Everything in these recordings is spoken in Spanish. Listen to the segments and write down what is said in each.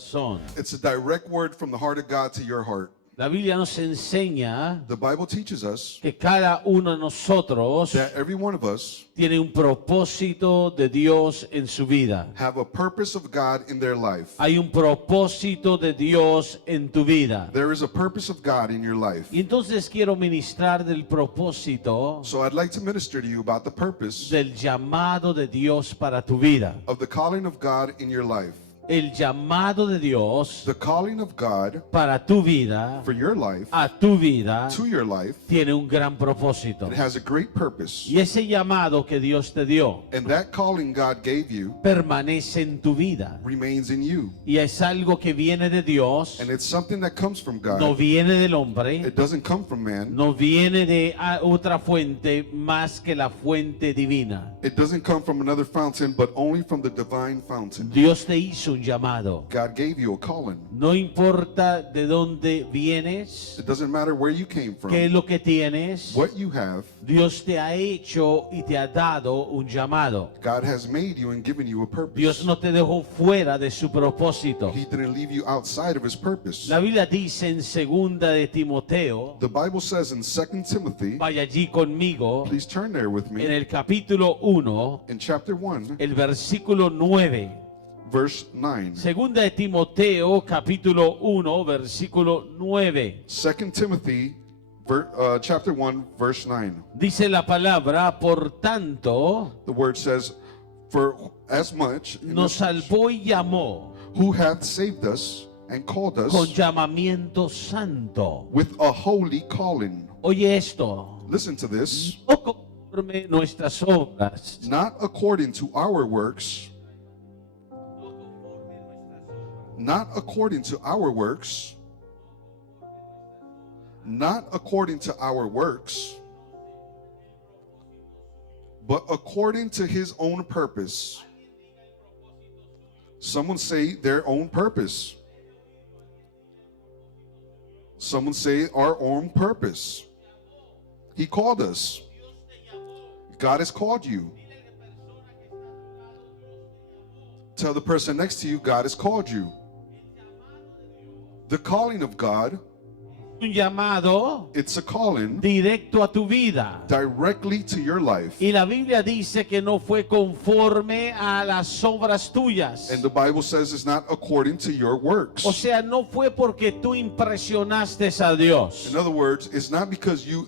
corazón. It's a direct word from the heart of God to your heart. La Biblia nos enseña The Bible teaches us que cada uno de nosotros that every one of us tiene un propósito de Dios en su vida. have a purpose of God in their life. Hay un propósito de Dios en tu vida. There is a purpose of God in your life. Y entonces quiero ministrar del propósito So I'd like to minister to you about the purpose del llamado de Dios para tu vida. of the calling of God in your life. El llamado de Dios The calling of God para tu vida, for your life, a tu vida, to your life, tiene un gran propósito. it has a great purpose. Y ese llamado que Dios te dio And that calling God gave you permanece en tu vida. remains in you. Y es algo que viene de Dios, And it's something that comes from no God. viene del hombre, It doesn't come from man. no viene de otra fuente más que la fuente divina. It doesn't come from another fountain, but only from the divine fountain. Dios te hizo un llamado. God gave you a calling. No importa de dónde vienes, It doesn't matter where you came qué es from, lo que tienes, what you have. Dios te ha hecho y te ha dado un llamado. God has made you and given you a purpose. Dios no te dejó fuera de su propósito. He didn't leave you outside of his purpose. La Biblia dice en segunda de Timoteo, The Bible says in 2 Timothy, vaya allí conmigo, please turn there with en me, el capítulo 1, in chapter 1, el versículo 9. verse 9. Segunda de Timoteo, capítulo 1, versículo 9. 2 Timothy, chapter 1, verse 9. Dice la palabra, por tanto, The word says, for as much nos salvó y llamó who hath saved us and called con us llamamiento santo. with a holy calling. Oye esto, Listen to this. no conforme nuestras obras, Not according to our works, not according to our works, not according to our works, but according to his own purpose. Someone say their own purpose. Someone say our own purpose. He called us. God has called you. Tell the person next to you, God has called you. The calling of God, un llamado it's a calling directo a tu vida. directly to your life. Y la Biblia dice que no fue conforme a las obras tuyas. And the Bible says it's not according to your works. O sea, no fue porque tú impresionaste a Dios. In other words, it's not because you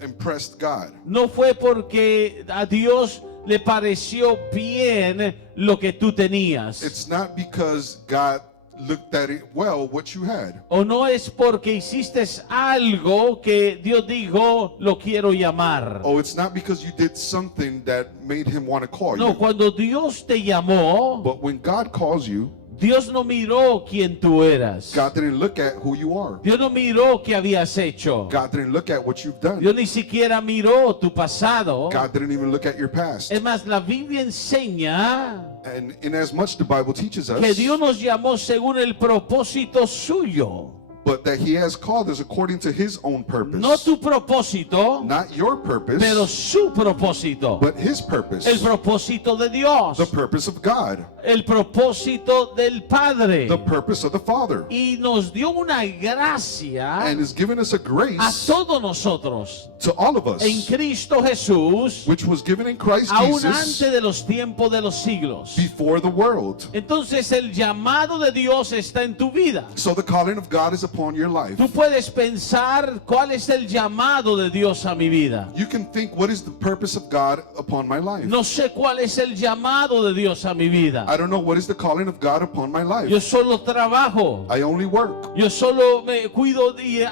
impressed God. No fue porque a Dios le pareció bien lo que tú tenías. It's not because God looked at it well what you had. O no es porque hiciste algo que Dios dijo, lo quiero llamar. Oh, it's not because you did something that made him want to call No, you. cuando Dios te llamó, But when God calls you, Dios no miró quién tú eras. God didn't look at who you are. Dios no miró qué habías hecho. God didn't look at what you've done. Dios ni siquiera miró tu pasado. God didn't even look at your past. Es más, la Biblia enseña And in as much the Bible teaches que us, Dios nos llamó según el propósito suyo. but that he has called us according to his own purpose. No tu propósito, Not your purpose, pero su propósito. but his purpose. El propósito de Dios. The purpose of God. El propósito del Padre. The purpose of the Father. Y nos dio una gracia And has given us a a grace todos nosotros to all of us, en Cristo Jesús, which was given in Christ aún Jesus antes de los tiempos de los siglos. before the world. Entonces el llamado de Dios está en tu vida. So the calling of God is upon your life. Tú puedes pensar cuál es el llamado de Dios a mi vida. You can think, what is the purpose of God upon my life? No sé cuál es el llamado de Dios a mi vida. I don't know what is the calling of God upon my life. Yo solo trabajo. I only work. Yo solo me cuido y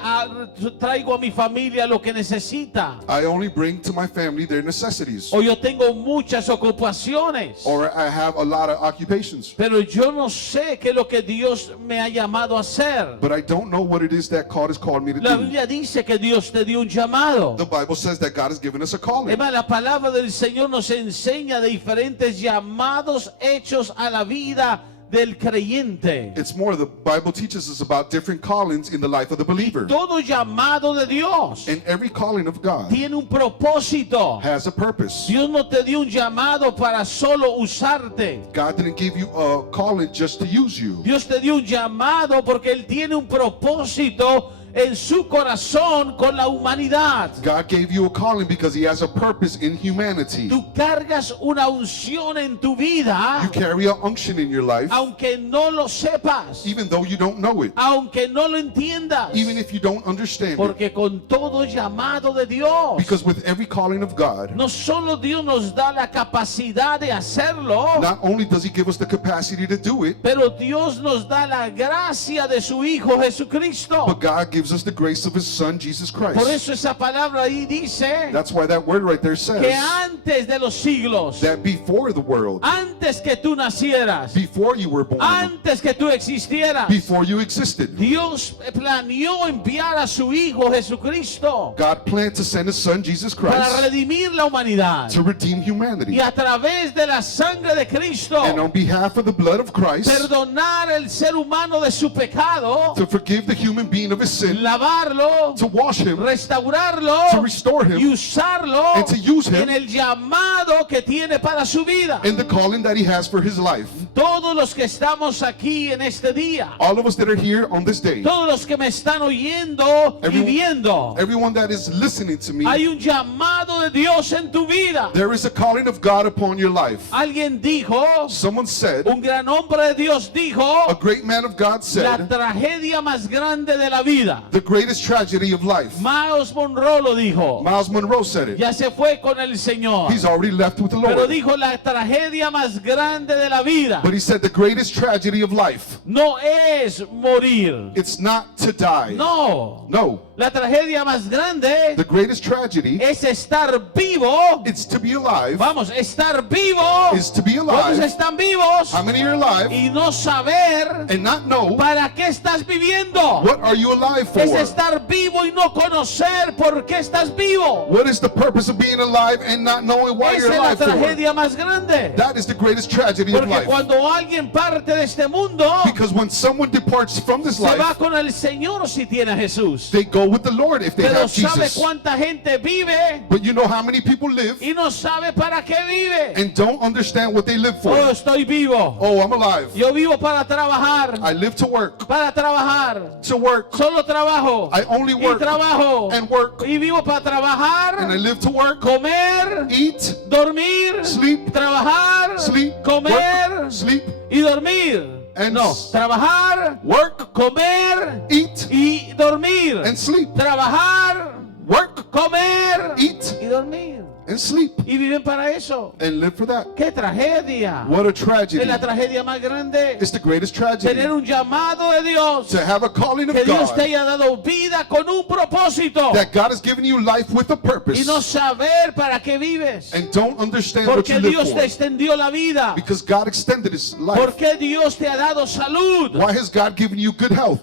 traigo a mi familia lo que necesita. I only bring to my family their necessities. O yo tengo muchas ocupaciones. Or I have a lot of occupations. Pero yo no sé qué es lo que Dios me ha llamado a hacer. But I don't know what it is that God has called me to La do. Biblia dice que Dios te dio un llamado. The Bible says that God has given us a calling. Es más, la palabra del Señor nos enseña de diferentes llamados hechos a la vida del creyente. It's more, the Bible teaches us about different callings in the life of the believer. Todo llamado de Dios And every calling of God tiene un propósito. has a purpose. Dios no te dio un llamado para solo usarte. God didn't give you a calling just to use you. Dios te dio un llamado porque Él tiene un propósito en su corazón con la humanidad. God gave you a calling because He has a purpose in humanity. Tú cargas una unción en tu vida, You carry an unction in your life, aunque no lo sepas, even though you don't know it, aunque no lo entiendas, even if you don't understand it. porque con todo llamado de Dios, Because with every calling of God, no solo Dios nos da la capacidad de hacerlo, not only does He give us the capacity to do it, pero Dios nos da la gracia de su Hijo Jesucristo. but God gives us the grace of His Son, Jesus Por Christ. eso esa palabra ahí dice That's why that word right there que says antes de los siglos, that before the world, antes que tú nacieras, before you were born, antes que tú existieras, before you existed, Dios planeó enviar a su Hijo Jesucristo God planned to send His Son, Jesus para Christ, redimir la humanidad. to redeem humanity. Y a través de la sangre de Cristo, And on behalf of the blood of Christ, perdonar el ser humano de su pecado, to forgive the human being of his sin, lavarlo, to wash him, restaurarlo to restore him, y usarlo and to use him en el llamado que tiene para su vida. in the calling that He has for his life. Todos los que estamos aquí en este día, All of us that are here on this day, todos los que me están oyendo y viendo, everyone that is listening to me, hay un llamado de Dios en tu vida. there is a calling of God upon your life. Alguien dijo, Someone said, un gran hombre de Dios a dijo, great man of God la said, tragedia más grande de la vida. the greatest tragedy of life. Miles Monroe lo dijo. Miles Monroe said it. Ya se fue con el Señor. He's already left with the Pero Lord. dijo la tragedia más grande de la vida But he said the greatest tragedy of life, no es morir. it's not to die. No. No. La tragedia más grande The greatest tragedy, es estar vivo. it's to be alive, Vamos, estar vivo. is to be ¿Cuántos alive. están vivos? How many are alive? Y no saber And not know, para qué estás viviendo. what are you alive for? Es estar vivo y no conocer por qué estás vivo. What is the purpose of being alive and not knowing why Esa you're es la alive for? tragedia más grande. That is the greatest tragedy of Porque life. cuando alguien parte de este mundo, Because when someone departs from this se va life, con el Señor si tiene a Jesús. they go with the Lord if they Pero have ¿sabe Jesus. cuánta gente vive But you know how many people live y no sabe para qué vive? and don't understand what they live Oh, for. estoy vivo. Oh, I'm alive. Yo vivo para trabajar. I live to work. Para trabajar. To work. Solo trabajo. I only Y work trabajo. and work. Y vivo para And I trabajar, live to work, comer, eat, dormir, sleep, trabajar, sleep, comer work, sleep, y dormir. and No, trabajar, work, comer eat, y dormir. and sleep. Trabajar, Work, comer eat, y dormir. and sleep. Y viven para eso. And live for that. ¡Qué tragedia! What a Es tragedy. la tragedia más grande. It's the greatest tragedy. Tener un llamado de Dios. To have a calling Que of Dios te God. haya dado vida con un propósito. That God has given you life with a Y purpose. no saber para qué vives. And don't understand what Porque you live Dios te for. extendió la vida. Because God extended His life. Porque Dios te ha dado salud. Why has God given you good health?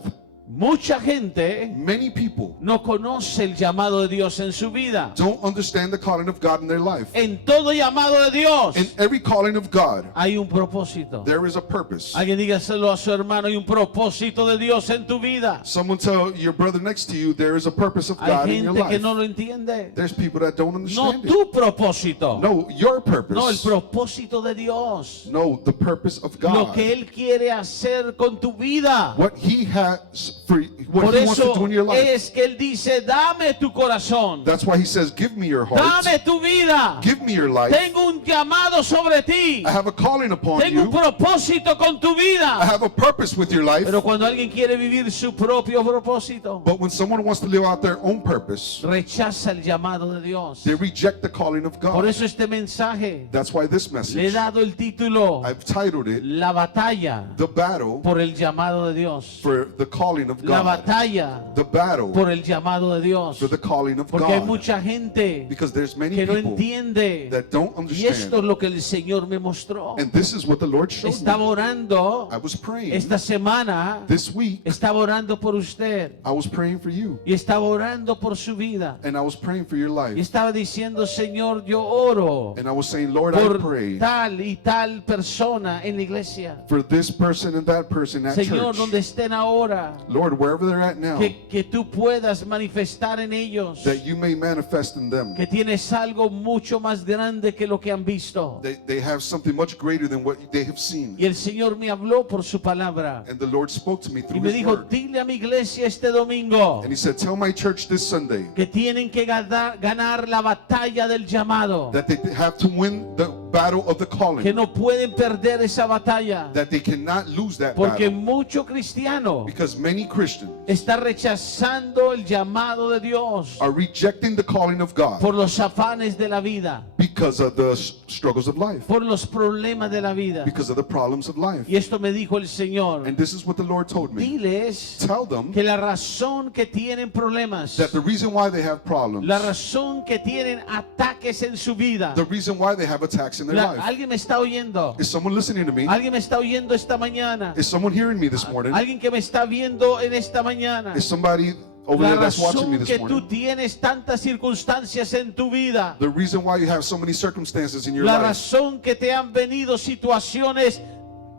Mucha gente Many people no conoce el llamado de Dios en su vida. don't understand the calling of God in their life. En todo llamado de Dios In every calling of God, hay un propósito. there is a purpose. Alguien dígaselo a su hermano, hay un propósito de Dios en tu vida. Someone tell your brother next to you, there is a purpose of Hay God in your gente que life. no lo entiende. There's people that don't No understand it. tu propósito. No, your No, el purpose. propósito de Dios. No, the purpose of Lo God. que Él quiere hacer con tu vida. What He has for what Por He wants to eso do in your life. es que Él dice, dame tu corazón. That's why He says, give me your heart. Dame tu vida. Give me your life. Tengo un llamado sobre ti. I have a calling upon Tengo un you. propósito con tu I vida. have a purpose with your life. Pero cuando alguien quiere vivir su propio propósito, But when someone wants to live out their own purpose, rechaza el llamado de Dios. they reject the calling of Por God. eso este mensaje That's why this le he message, dado el título I've titled it, La batalla The Battle por el llamado de Dios. for the Calling of la God, batalla the battle por el llamado de Dios. for the calling of Porque hay God. mucha gente Because there's many que no people entiende. that don't Y esto es understand. lo que el Señor me mostró. And this is what the Lord showed Estaba me. orando I was praying esta semana. this week. Estaba orando por usted. I was praying for you. Y estaba orando por su vida. And I was praying for your Y life. estaba diciendo, Señor, yo oro And I was saying, Lord, I por pray tal y tal persona en la iglesia. for this person and that person at Señor, church. donde estén ahora, Lord, wherever they're at now, que tú puedas manifestar en ellos that you may manifest in them. que tienes algo mucho más grande que lo que han visto. They have something much greater than what they have seen. Y el Señor me habló por su palabra. And the Lord spoke to me Y through me His dijo, word. dile a mi iglesia este domingo And He said, tell my church this Sunday que tienen que ganar la batalla del llamado. that they have to win the battle of the Que calling. no pueden perder esa batalla. That they cannot lose that Porque battle. mucho cristiano Because many Christians está rechazando el llamado de Dios are rejecting the calling of God por los afanes de la vida, because of the struggles of life, por los problemas de la vida. because of the problems of life. Y esto me dijo el Señor. And this is what the Lord told me. Diles Tell them que la razón que tienen problemas, that the reason why they have problems, la razón que tienen ataques en su vida. the reason why they have attacks in their life. ¿Alguien me está oyendo? Is someone listening to me? ¿Alguien me está oyendo esta mañana? Is someone hearing me this morning? ¿Alguien que me está viendo en esta mañana? Is somebody over La there that's watching me razón this que tú morning? tienes tantas circunstancias en tu vida, The reason why you have so many circumstances in your la life, razón que te han venido situaciones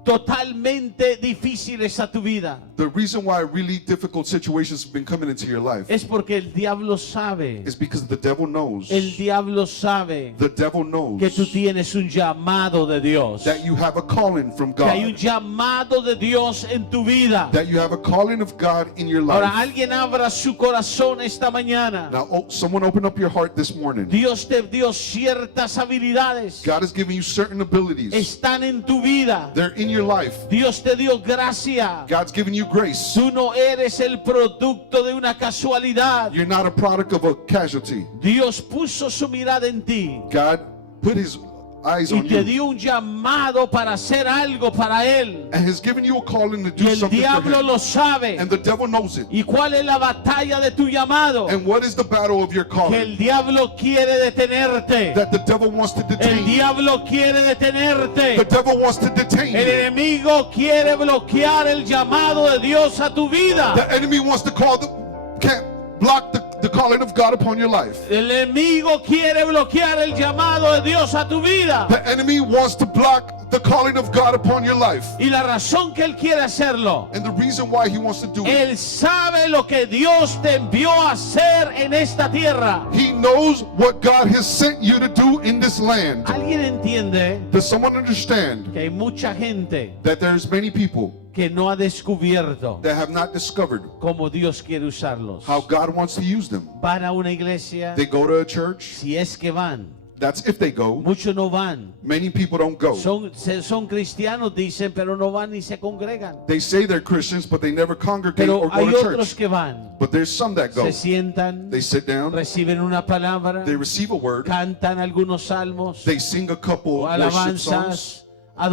totalmente difíciles a tu vida, the reason why really difficult situations have been coming into your life es porque el diablo sabe, is because the devil knows. el diablo sabe The devil knows que tú tienes un llamado de Dios, that you have a calling from que hay un God, llamado de Dios en tu vida. that you have a calling of God in your Ahora life. alguien abra su corazón esta mañana. Now, someone open up your heart this morning. Dios te dio ciertas habilidades, God has given you certain abilities. están en tu vida. They're in your life. Dios te dio gracia. God's given you grace. Tú no eres el producto de una casualidad. You're not a product of a casualty. Dios puso su mirada en ti God put His eyes y on te you dio un llamado para hacer algo para Él. and has given you a calling to Y do el something for diablo Him. lo sabe. And the devil knows it. ¿Y cuál es la batalla de tu llamado? And what is the battle of your Que calling? el diablo quiere detenerte. That the devil wants to El detain you. diablo quiere The detenerte. devil wants to detain El you. enemigo quiere bloquear el llamado de Dios a tu vida. The enemy wants to can't block the calling of God upon your life. El enemigo quiere bloquear el llamado de Dios a tu vida. The enemy wants to block the calling of God upon your life. Y la razón que él quiere hacerlo, And the reason why he wants to do it, él sabe lo que Dios te envió a hacer en esta tierra. he knows what God has sent you to do in this land. ¿Alguien entiende Does someone understand que hay mucha gente that there's many people que no ha descubierto that have not discovered cómo Dios quiere usarlos? how God wants to use them? Van a una iglesia, They go to a church. si es que van. That's if they go. Muchos no van. Many people don't go. Son cristianos, dicen, pero no van ni se congregan. They say they're Christians, but they never congregate Pero or hay go to otros church. que van, But there's some that go. se sientan, They sit down, reciben una palabra, they receive a word, cantan algunos salmos, they sing a couple o worship songs, alabanzas,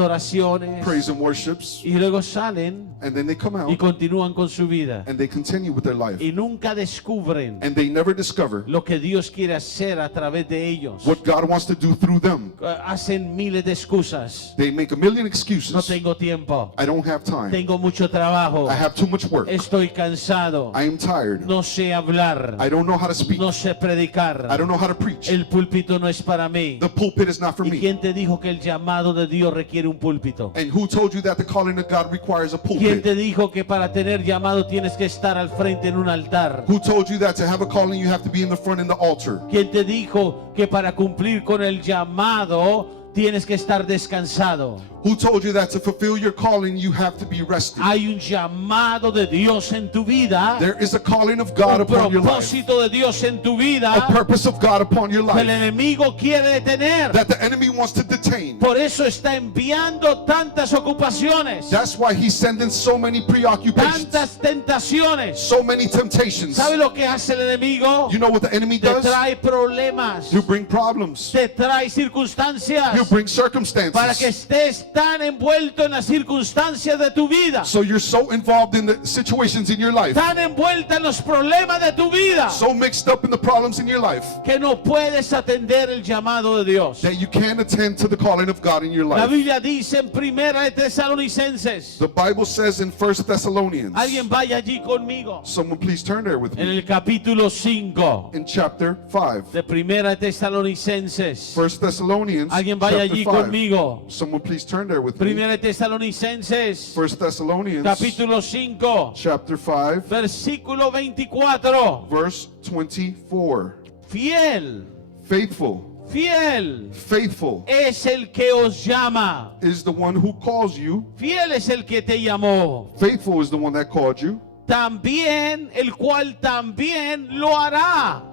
adoraciones, praise and worships, y luego salen and then they come y out continúan con su vida. and they continue with their life. Y nunca descubren And they never discover lo que Dios quiere hacer a través de ellos. what God wants to do through them. Hacen miles de excusas. They make a million No excuses. tengo tiempo, I don't have time. tengo mucho trabajo, I have too much work. estoy cansado, I am tired. no sé hablar, I don't know how to speak. no sé predicar, I don't know how to preach. el púlpito no es para mí. The pulpit is not for ¿Y me. quién te dijo que el llamado de Dios requiere un púlpito? And who told you that the calling of God requires a ¿Quién pulpit? te dijo que para tener llamado tienes que estar al frente en un altar? Who told you that to have a calling you have to be in the front in the altar? ¿Quién te dijo que para cumplir con el llamado tienes que estar descansado? Who told you that to fulfill your calling you have to be rested? Hay un llamado de Dios en tu vida, There is a calling of God un upon your life. propósito de Dios en tu vida A purpose of God upon your que el life enemigo quiere detener. that the enemy wants to detain. Por eso está enviando tantas ocupaciones, That's why he's sending so many preoccupations, tantas tentaciones. so many temptations. ¿Sabe lo que hace el enemigo? You know what the enemy Te does? trae problemas, You bring problems. te trae circunstancias You bring para que circumstances estés tan envuelto en las circunstancias de tu vida, So you're so involved in the situations in your life, tan envuelta en los problemas de tu vida, so mixed up in the problems in your life, que no puedes atender el llamado de Dios. that you can't attend to the calling of God in your La life. Biblia dice en Primera de Tesalonicenses, The Bible says in 1 Thessalonians, alguien vaya allí conmigo, someone please turn there with en me, el capítulo 5 in chapter 5. de Primera de Tesalonicenses. 1 Thessalonians Alguien vaya chapter allí 5. conmigo. Someone please turn there with me. Primera de Tesalonicenses, 1 Thessalonians capítulo 5, chapter 5, versículo 24. verse 24. Fiel, Faithful, fiel faithful es el que os llama. is the one who calls you. Fiel es el que te llamó. Faithful is the one that called you, También, el cual también lo hará.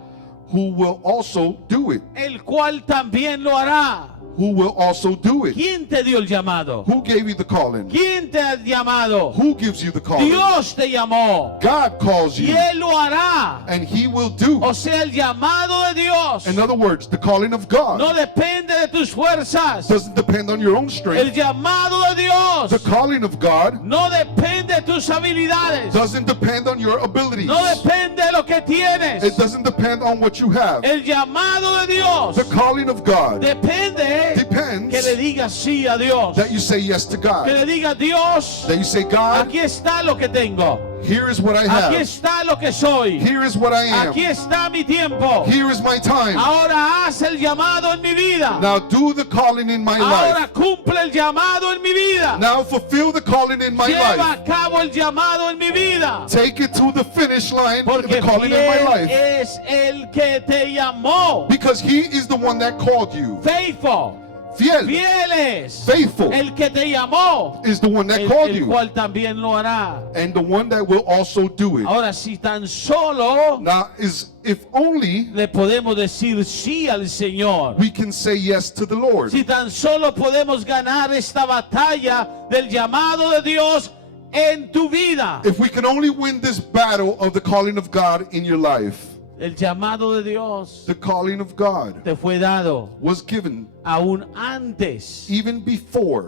who will also do it. El cual también lo hará. Who will also do it. ¿Quién te dio el llamado? Who gave you the calling? ¿Quién te ha llamado? Who gives you the calling? Dios te llamó. God calls Y you, Él lo hará. and He will do. O sea, el llamado de Dios In other words, the calling of God no depende de tus fuerzas. doesn't depend on your own El strength. llamado de Dios The calling of God no depende de tus habilidades. doesn't depend on your abilities. No depende de lo que tienes. It doesn't depend on what you have. El llamado de Dios The calling of God depende depends que le digas sí a Dios. that you say yes to Que God. le digas, Dios, That you say, God, aquí está lo que tengo. here is what I Aquí have. está lo que soy. Here is what I am. Aquí está mi tiempo. Here is my time. Ahora haz el llamado en mi vida. Now do the calling in my Ahora life. cumple el llamado en mi vida. Now fulfill the calling in my Lleva life. a cabo el llamado en mi vida. Take it to the finish line, Porque the calling in my fiel life. es el que te llamó. Because He is the one that called you. Faithful. Fiel, Fiel es faithful el que te llamó. is the one that called El you. cual también lo hará. And the one that will also do it. Ahora, si tan solo Now, if only le podemos decir sí al Señor. we can say yes to the Lord. Si tan solo podemos ganar esta batalla del llamado de Dios en tu vida. If we can only win this battle of the calling of God in your life. El llamado de Dios The calling of God te fue dado was given aún antes, even before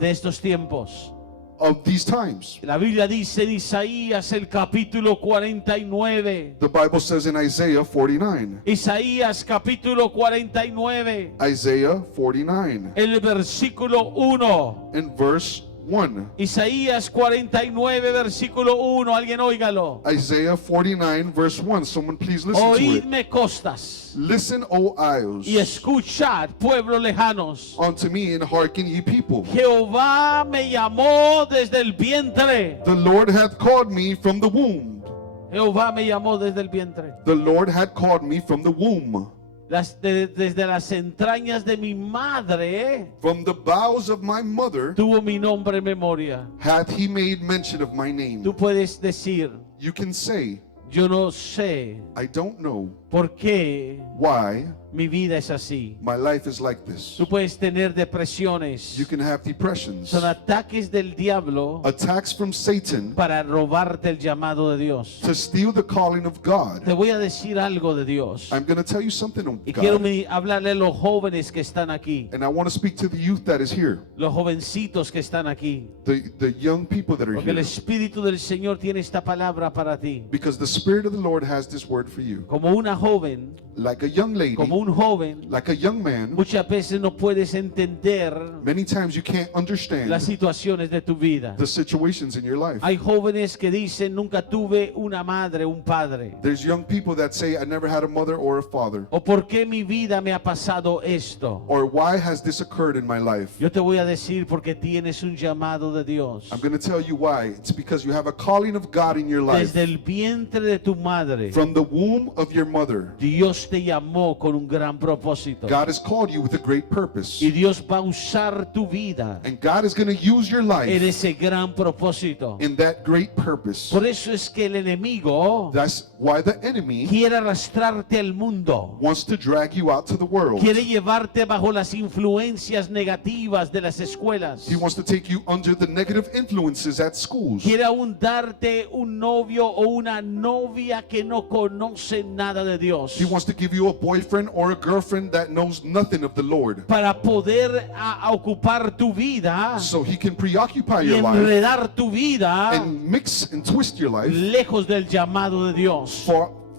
de estos tiempos. of these times. La Biblia dice en Isaías el capítulo 49. The Bible says in Isaiah 49. Isaías capítulo 49, Isaiah 49 el versículo 1. in verse 1. Isaías 49, versículo 1. Alguien óigalo. Isaiah 49 verse 1. Someone please listen to it. Oídme costas Listen, O isles, y escuchad pueblos lejanos. unto me, and hearken, ye people. Jehová me llamó desde el vientre. The Lord hath called me from the womb. Jehová me llamó desde el vientre. The Lord had called me from the womb. Desde las entrañas de mi madre From the bowels of my mother tuvo mi nombre en memoria. hath He made mention of my name. Tú puedes decir, You can say, yo no sé I don't know por qué why mi vida es así. my life is like this. Tú puedes tener depresiones. You can have depressions, Son ataques del diablo attacks from Satan para robarte el llamado de Dios. to steal the calling of God. Te voy a decir algo de Dios. I'm going to tell you something of Y quiero God, hablarle a los jóvenes que están aquí. and I want to speak to the youth that is here, Los jovencitos que están aquí. the young people that are Porque el here, Espíritu del Señor tiene esta palabra para ti. because the Spirit of the Lord has this word for you. Como una joven, Like a young lady, como un joven, like a young man, muchas veces no puedes entender many times you can't understand las situaciones de tu vida. the situations in your life. Hay jóvenes que dicen, nunca tuve una madre, un padre. There's young people that say, I never had a mother or a father. ¿O por qué mi vida me ha pasado esto? Or why has this occurred in my life? Yo te voy a decir porque tienes un llamado de Dios. I'm going to tell you why. It's because you have a calling of God in your life. Desde el vientre de tu madre, From the womb of your mother, Dios te llamó con un gran propósito. God has called you with a great purpose. Y Dios va a usar tu vida And God is going to use your en life ese gran propósito. in that great purpose. Por eso es que el enemigo That's why the enemy quiere arrastrarte al mundo. wants to drag you out to the world. Quiere llevarte bajo las influencias negativas de las escuelas. He wants to take you under the negative influences at schools. Quiere aún darte un novio o una novia que no conoce nada de de Dios He wants to give you a boyfriend or a girlfriend that knows nothing of the Lord, para poder a ocupar tu vida so He can preoccupy y your life enredar tu vida and mix and twist your life, lejos del llamado de Dios.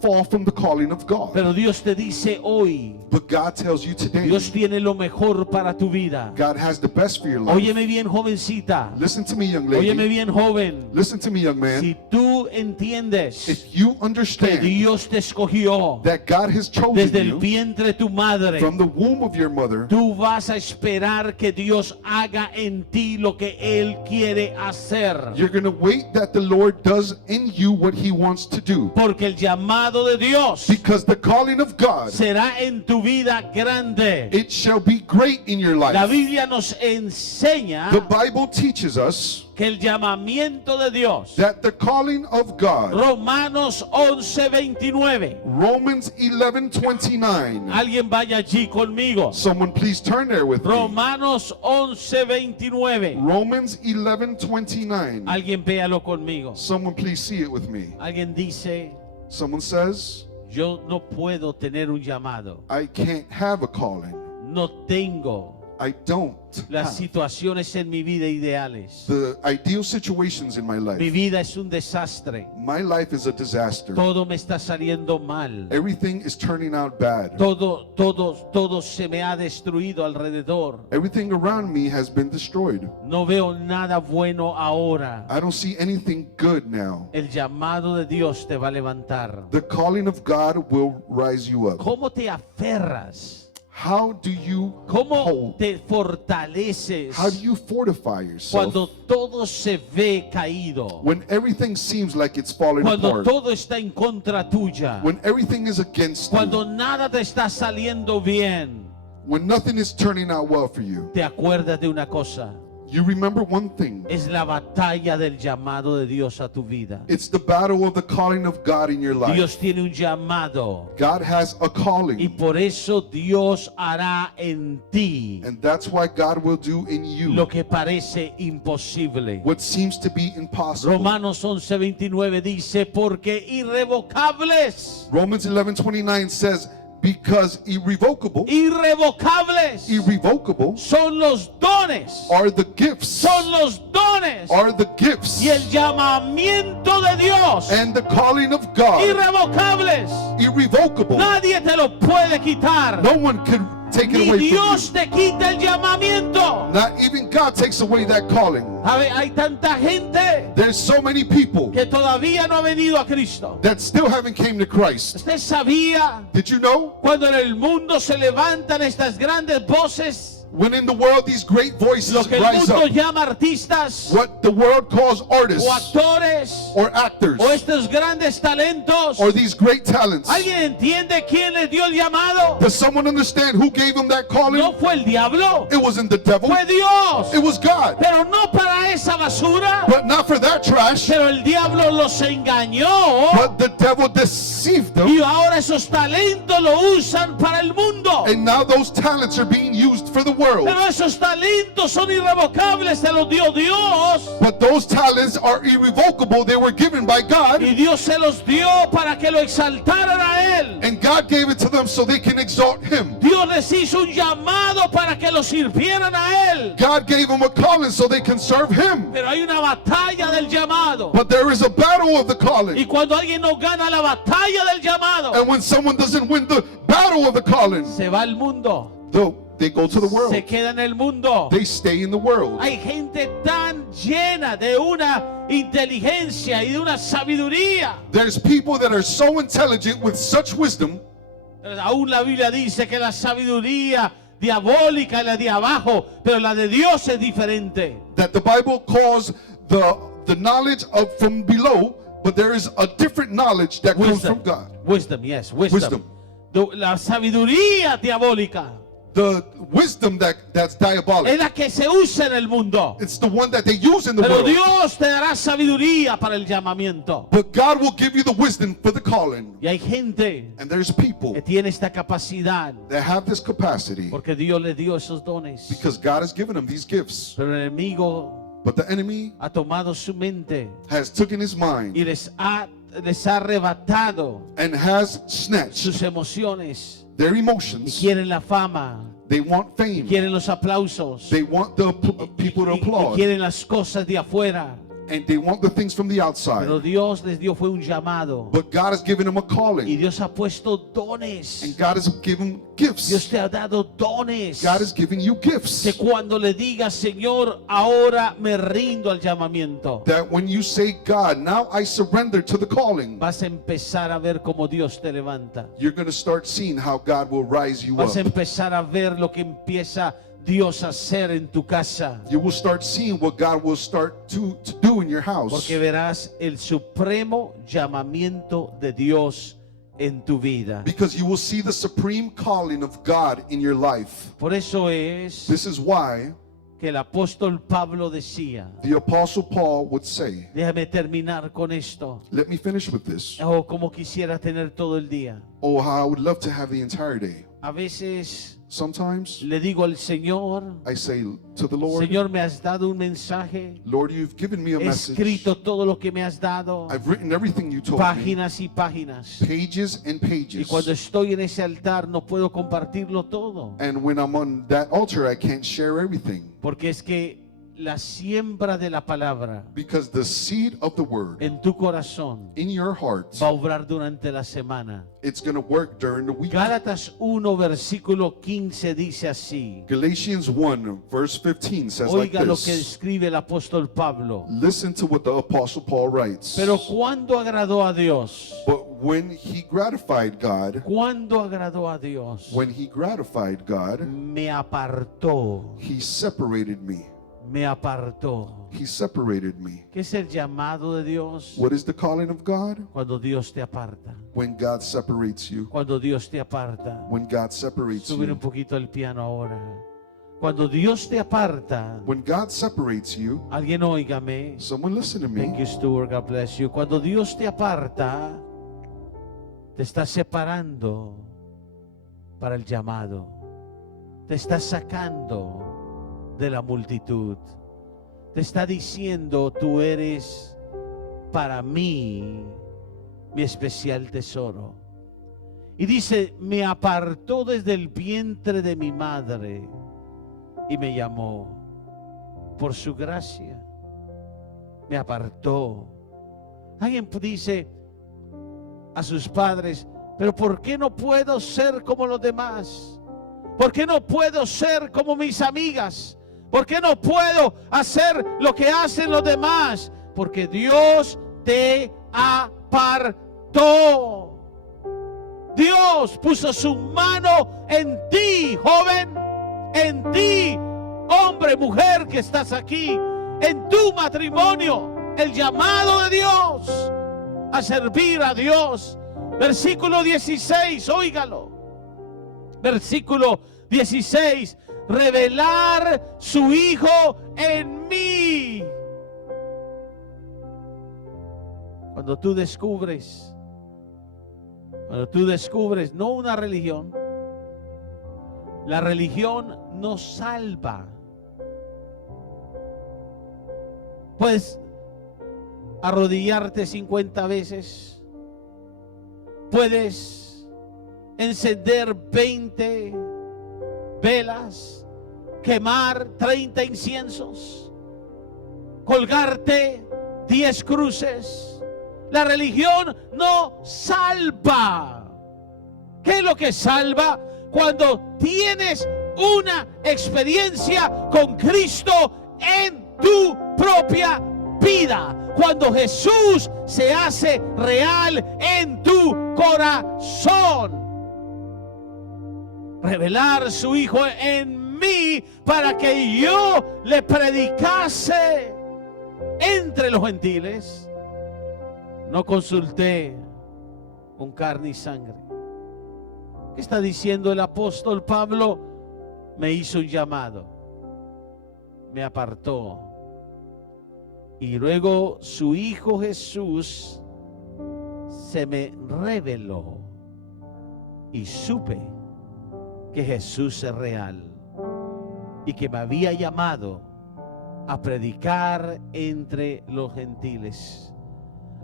fall from the calling of God. Pero Dios te dice hoy, But God tells you today, Dios tiene lo mejor para tu vida. God has the best for your life. Óyeme bien, jovencita. Listen to me, young Óyeme lady. bien, joven. Listen to me, young man. Si tú entiendes If you que understand Dios te escogió that God has chosen desde el you vientre de tu madre, from the womb of your mother, tú vas a esperar que Dios haga en ti lo que Él quiere hacer. you're going to wait that the Lord does in you what He wants to do. Porque el llamado de Dios Because the calling of God, será en tu vida grande. it shall be great in your La life. Biblia nos enseña The Bible teaches us que el llamamiento de Dios, that the calling of God, Romanos 11:29. Romans 11:29. Alguien vaya allí conmigo. Someone please turn there with me. Romanos 11:29. Romans 11:29. Alguien véalo conmigo. Someone please see it with me. Alguien dice, Someone says, yo no puedo tener un llamado. I can't have a calling. No tengo I don't las have situaciones en mi vida ideales. the ideal situations in my Mi life. vida es un desastre. My life is a disaster. Todo me está saliendo mal. Everything is turning out bad. Todo se me ha destruido alrededor. Everything around me has been destroyed. No veo nada bueno ahora. I don't see anything good now. El llamado de Dios te va a levantar. The calling of God will rise you up. ¿Cómo te aferras? How do you ¿Cómo hold? te fortaleces How do you fortify yourself cuando todo se ve caído? when everything seems like it's falling Cuando apart? todo está en contra tuya. When everything is against Cuando you? nada te está saliendo bien. When nothing is turning out well for you? Te acuerdas de una cosa. You remember one thing. Es la batalla del llamado de Dios a tu vida. It's the battle of the calling of God in your life. Dios tiene un llamado. God has a Y calling. por eso Dios hará en ti And that's why God will do in you lo que parece imposible. what seems to be impossible. Romanos 11:29 dice, porque irrevocables, Romans 11:29 says, because irrevocable irrevocables son los dones, are the gifts, son los dones are the gifts, y el llamamiento de Dios. and the calling of God, Irrevocables, irrevocable. nadie te lo puede quitar. No one can take it Ni away from Dios you. te quita el llamamiento. Not even God takes away that calling. Hay tanta gente There's so many people que todavía no ha venido a Cristo. that still haven't came to Christ. ¿Usted sabía Did you know? cuando en el mundo se levantan estas grandes voces, When in the world these great lo voices que el rise mundo up, llama artistas what the world calls o artists actores or actors o estos grandes talentos? or these great talents? ¿Alguien entiende quién les dio el llamado? Does someone understand who gave them that calling? No fue el diablo, It wasn't the devil. fue Dios. It was God. Pero no para esa basura. But not for that trash. Pero el diablo los engañó But the devil deceived them. y ahora esos talentos lo usan para el mundo. And now those talents are being used for the world. Pero esos talentos son irrevocables, se los dio Dios. But those talents are irrevocable. They were given by God. Y Dios se los dio para que lo exaltaran a Él. And God gave it to them so they can exalt Him. Dios les hizo un llamado para que lo sirvieran a Él. God gave them a calling so they can serve Him. Pero hay una batalla del llamado. But there is a battle of the Y calling. cuando alguien no gana la batalla del llamado, And when someone doesn't win the battle of the calling, se va al mundo. they go to the world. Se queda en el mundo. They stay in the world. Hay gente tan llena de una inteligencia y de una sabiduría. There's people that are so intelligent with such wisdom. Aún la Biblia dice que la sabiduría diabólica es la de abajo, pero la de Dios es diferente. That the Bible calls the knowledge of from below, but there is a different knowledge that comes from God. Wisdom, yes, Wisdom. La sabiduría diabólica The wisdom that's es diabolic. la que se usa en el mundo. It's the one that they use in the Pero world. Dios te dará sabiduría para el llamamiento. But God will give you the wisdom for the calling. Y hay gente And there's people que tiene esta capacidad that have this capacity porque Dios les dio esos dones. because God has given them these gifts. Pero el enemigo But the enemy ha tomado su mente has taken his mind y les ha les ha arrebatado and has snatched sus emociones their y emotions. quieren la fama, They want fame. quieren los aplausos, They want the people to y applaud. quieren las cosas de afuera. And they want the things from the outside. Pero Dios les dio fue un llamado, But God has given them a y calling. Dios ha puesto dones. And God has given Dios gifts. te ha dado dones. God has given you gifts. Que cuando le digas, Señor, ahora me rindo al llamamiento, That when you say, God, now I surrender to the calling, vas a empezar a ver cómo Dios te levanta. you're going to start seeing how God will rise you Vas a up. empezar a ver lo que empieza Dios a hacer en tu casa. You will start seeing what God will start to do in your house. Porque verás el supremo llamamiento de Dios en tu vida. Because you will see the supreme calling of God in your life. Por eso es This is why que el apóstol Pablo decía, the Apostle Paul would say, déjame terminar con esto. let me finish with this. Oh, como quisiera tener todo el día. Oh, how I would love to have the entire day. A veces Sometimes le digo al Señor, I say to the Lord, Señor, me has dado un mensaje, Lord, you've given me a he message. escrito todo lo que me has dado, I've written everything you told me. páginas y páginas. Pages and Y pages. cuando estoy en ese altar no puedo compartirlo todo, And when I'm on that altar, I can't share everything. porque es que la siembra de la palabra Because the seed of the word en tu corazón in your heart, va a obrar durante la semana. it's going to work during the week. Gálatas 1 versículo 15 dice así. Galatians 1 verse 15 says like Oiga lo que this. escribe el apóstol Pablo. Listen to what the Apostle Paul writes. Pero ¿cuándo agradó a Dios? But when he gratified God, ¿Cuándo agradó a Dios? when he gratified God, Me apartó, he separated me. me apartó. He separated me. ¿Qué es el llamado de Dios? What is the calling of God? Cuando Dios te aparta. When God separates you. Cuando Dios te aparta. When God separates Subir un you. poquito el piano ahora. Cuando Dios te aparta, When God separates you, alguien óigame. someone listen to Thank me. you, Stuart. God bless you. Cuando Dios te aparta, te está separando para el llamado. Te está sacando de la multitud. Te está diciendo, tú eres para mí mi especial tesoro. Y dice, me apartó desde el vientre de mi madre y me llamó por su gracia. Me apartó. Alguien dice a sus padres, pero ¿por qué no puedo ser como los demás? ¿Por qué no puedo ser como mis amigas? ¿Por qué no puedo hacer lo que hacen los demás? Porque Dios te apartó. Dios puso su mano en ti, joven, en ti, hombre, mujer que estás aquí, en tu matrimonio, el llamado de Dios a servir a Dios. Versículo 16, óigalo. Versículo 16, revelar su Hijo en mí. Cuando tú descubres no una religión, la religión no salva. Puedes arrodillarte 50 veces, puedes encender 20 velas, quemar 30 inciensos, colgarte 10 cruces. La religión no salva. ¿Qué es lo que salva? Cuando tienes una experiencia con Cristo en tu propia vida. Cuando Jesús se hace real en tu corazón. Revelar su Hijo en mí para que yo le predicase entre los gentiles. No consulté con carne y sangre. ¿Qué está diciendo el apóstol Pablo? Me hizo un llamado, me apartó, y luego su Hijo Jesús se me reveló y supe que Jesús es real y que me había llamado a predicar entre los gentiles.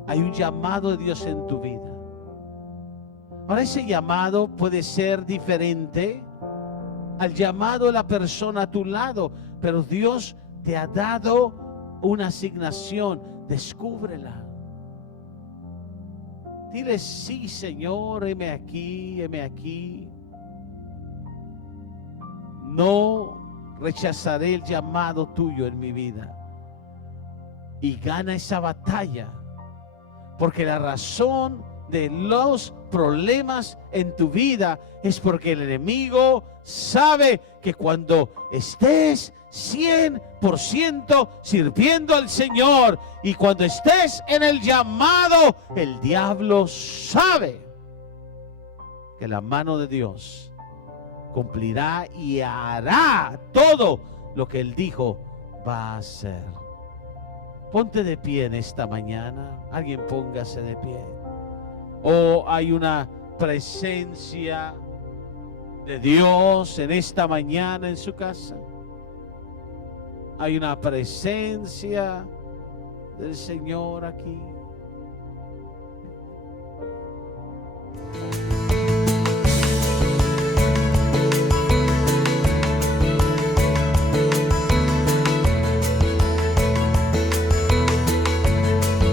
hay un llamado de Dios en tu vida. Ahora ese llamado puede ser diferente al llamado de la persona a tu lado, pero Dios te ha dado una asignación. Descúbrela. Dile: sí, Señor, heme aquí, heme aquí. No rechazaré el llamado tuyo en mi vida. Y gana esa batalla, porque la razón de los problemas en tu vida es porque el enemigo sabe que cuando estés 100% sirviendo al Señor y cuando estés en el llamado, el diablo sabe que la mano de Dios cumplirá y hará todo lo que Él dijo va a hacer. Ponte de pie en esta mañana. Alguien póngase de pie. Oh, hay una presencia de Dios en esta mañana en su casa. Hay una presencia del Señor aquí.